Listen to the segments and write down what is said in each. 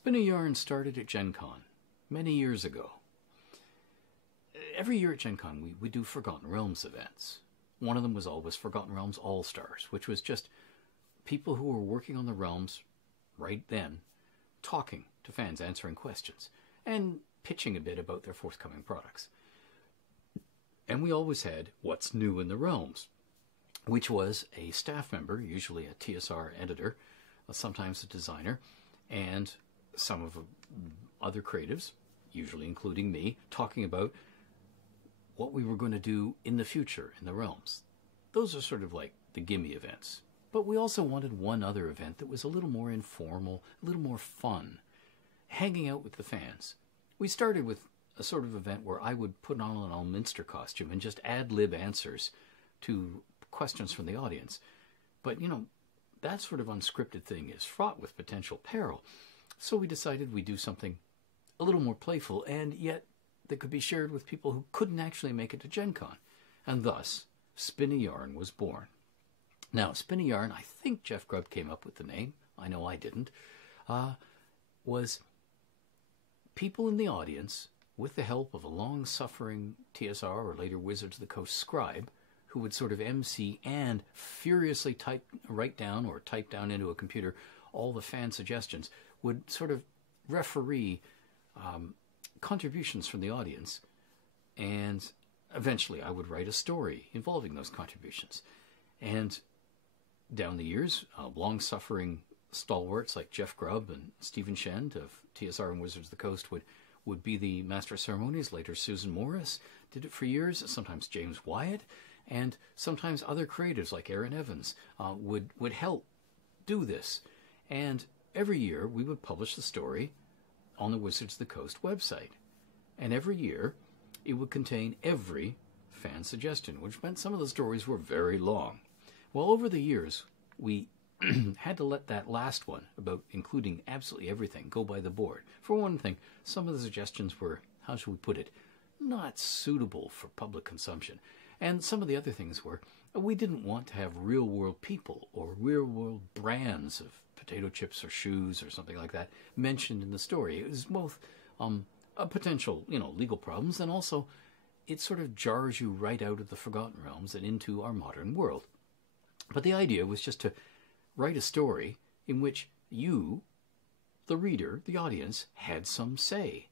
Spin a Yarn started at Gen Con many years ago. Every year at Gen Con we do Forgotten Realms events. One of them was always Forgotten Realms All-Stars, which was just people who were working on the realms right then, talking to fans, answering questions, and pitching a bit about their forthcoming products. And we always had What's New in the Realms, which was a staff member, usually a TSR editor, sometimes a designer, and some of other creatives, usually including me, talking about what we were going to do in the future in the realms. Those are sort of like the gimme events. But we also wanted one other event that was a little more informal, a little more fun, hanging out with the fans. We started with a sort of event where I would put on an All-Minster costume and just ad-lib answers to questions from the audience. But, you know, that sort of unscripted thing is fraught with potential peril. So we decided we'd do something a little more playful and yet that could be shared with people who couldn't actually make it to Gen Con. And thus, Spin a Yarn was born. Now, Spin a Yarn, I think Jeff Grubb came up with the name, I know I didn't, was people in the audience, with the help of a long-suffering TSR or later Wizards of the Coast scribe, who would sort of MC and furiously write down or type down into a computer all the fan suggestions, would sort of referee contributions from the audience, and eventually I would write a story involving those contributions. And down the years, long-suffering stalwarts like Jeff Grubb and Stephen Shend of TSR and Wizards of the Coast would be the master of ceremonies. Later, Susan Morris did it for years, sometimes James Wyatt, and sometimes other creatives like Aaron Evans would help do this. And every year we would publish the story on the Wizards of the Coast website. And every year it would contain every fan suggestion, which meant some of the stories were very long. Well, over the years, we had to let that last one, about including absolutely everything, go by the board. For one thing, some of the suggestions were, how should we put it, not suitable for public consumption. And some of the other things were, we didn't want to have real-world people or real-world brands of potato chips or shoes or something like that mentioned in the story. It was both a potential, legal problems, and also it sort of jars you right out of the Forgotten Realms and into our modern world. But the idea was just to write a story in which you, the reader, the audience, had some say.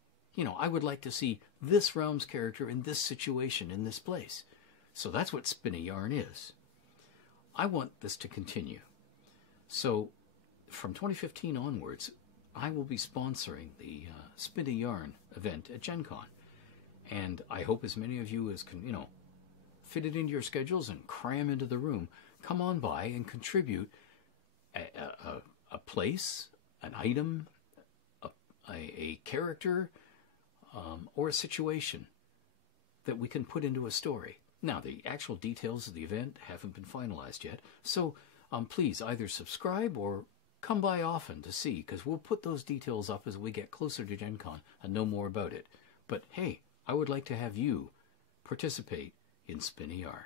I would like to see this realm's character in this situation, in this place. So that's what Spin a Yarn is. I want this to continue. So from 2015 onwards, I will be sponsoring the Spin a Yarn event at Gen Con. And I hope as many of you as can, fit it into your schedules and cram into the room, come on by and contribute a place, an item, a character, or a situation that we can put into a story. Now, the actual details of the event haven't been finalized yet, so please either subscribe or come by often to see, because we'll put those details up as we get closer to Gen Con and know more about it. But hey, I would like to have you participate in Spin a Yarn.